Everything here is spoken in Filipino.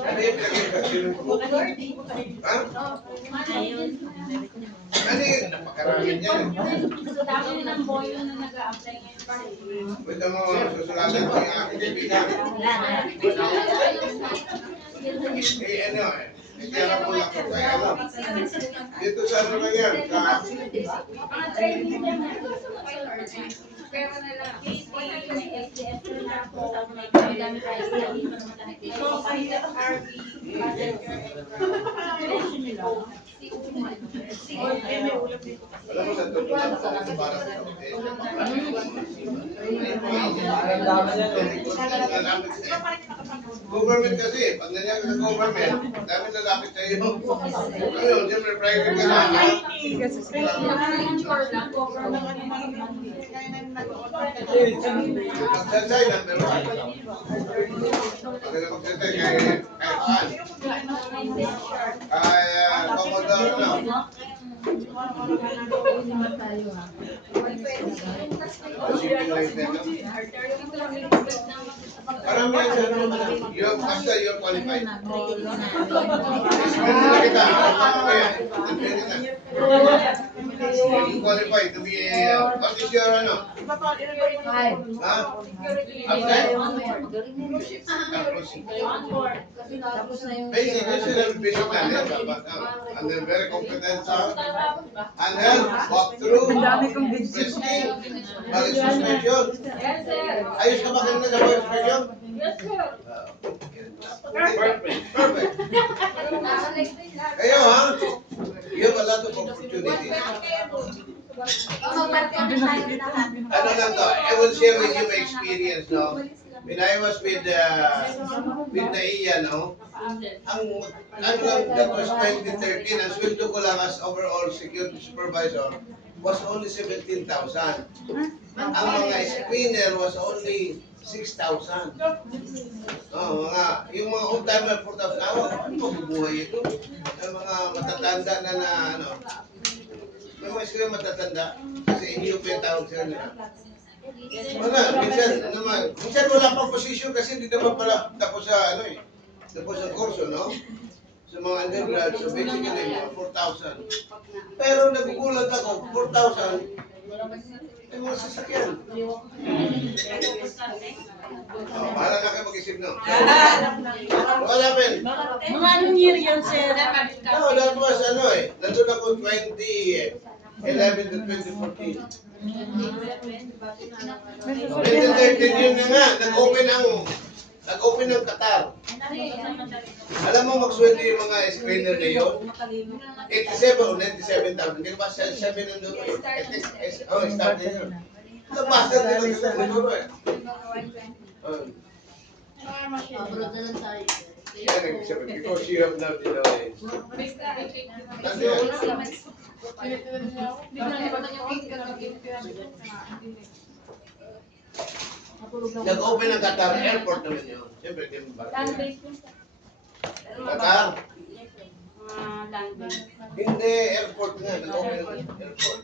Ano yung pinag-ibig ko? Ha? Ano yun? Napakaraming yan. Dami ng boyo na nag-a-apply ngayon. Pwede mo susulatan ko yung aking kaibigan. Eh, ano eh. Kaya po lang po tayo. Dito sa ano lang yan. Mga training lang na. Pero na lang. SDS na po. May dami tayo sa dito naman na nag-i-RV. Alam mo, sa totoo lang po kasi para sa government kasi, pag nangyari sa government, dami lalapit sa iyo. Ngayon, siyempre, private ka lang. Magsasay lang, pero pag magsasay kahit saan. Kaya, Commodore na. Parang yan sa ano, basta you're qualified. You're qualified to be what is your ano? Ha? Basically, sila basic natin. And then very competent sa handheld, walkthrough, risking, mag-inspection. Ayos ka ba kanina sa mag-inspection? Yes, sir. Perfect. Perfect. Kayo ha? You have a lot of opportunities. Ano lang to, I will share with you my experience, no? When I was with NAIA, no? Ang ano lang, that was 2013, ang sweldo ko lang as overall security supervisor was only 17,000. Ang mga screener was only 6,000. Oh, yung mga old-timer 4,000. Ano mabubuhay ito? Yung mga matatanda na ano, may mga screener matatanda kasi inyo pa yung tawag sila nila. Wala, minsan wala pang posisyon kasi hindi naman pala tapos sa ano eh. Tapos ang kurso, no? Sa mga undergrad, so basically mga 4,000. Pero nagugulat ako, 4,000, ay mga sasakyan. Oh, bahala na kayo mag-isip, no? Wala pen. Mga anong year yun, sir? No, that was ano eh. Nandun ako 2011 to 2014. 2013 yun na nga, nag-open ng Qatar. Alam mo magsweldo yung mga screener na yun? 87 o 97,000. Hindi ba 7 nandun? Oh, start din yun. Nabasa nila yung siguro eh. Yan ang sabi, because you have not the knowledge. Kasi yan. Nag-open ng Qatar Airport naman yun. Siyempre, di mo ba? Qatar? Hindi, airport nga. Nag-open ng airport.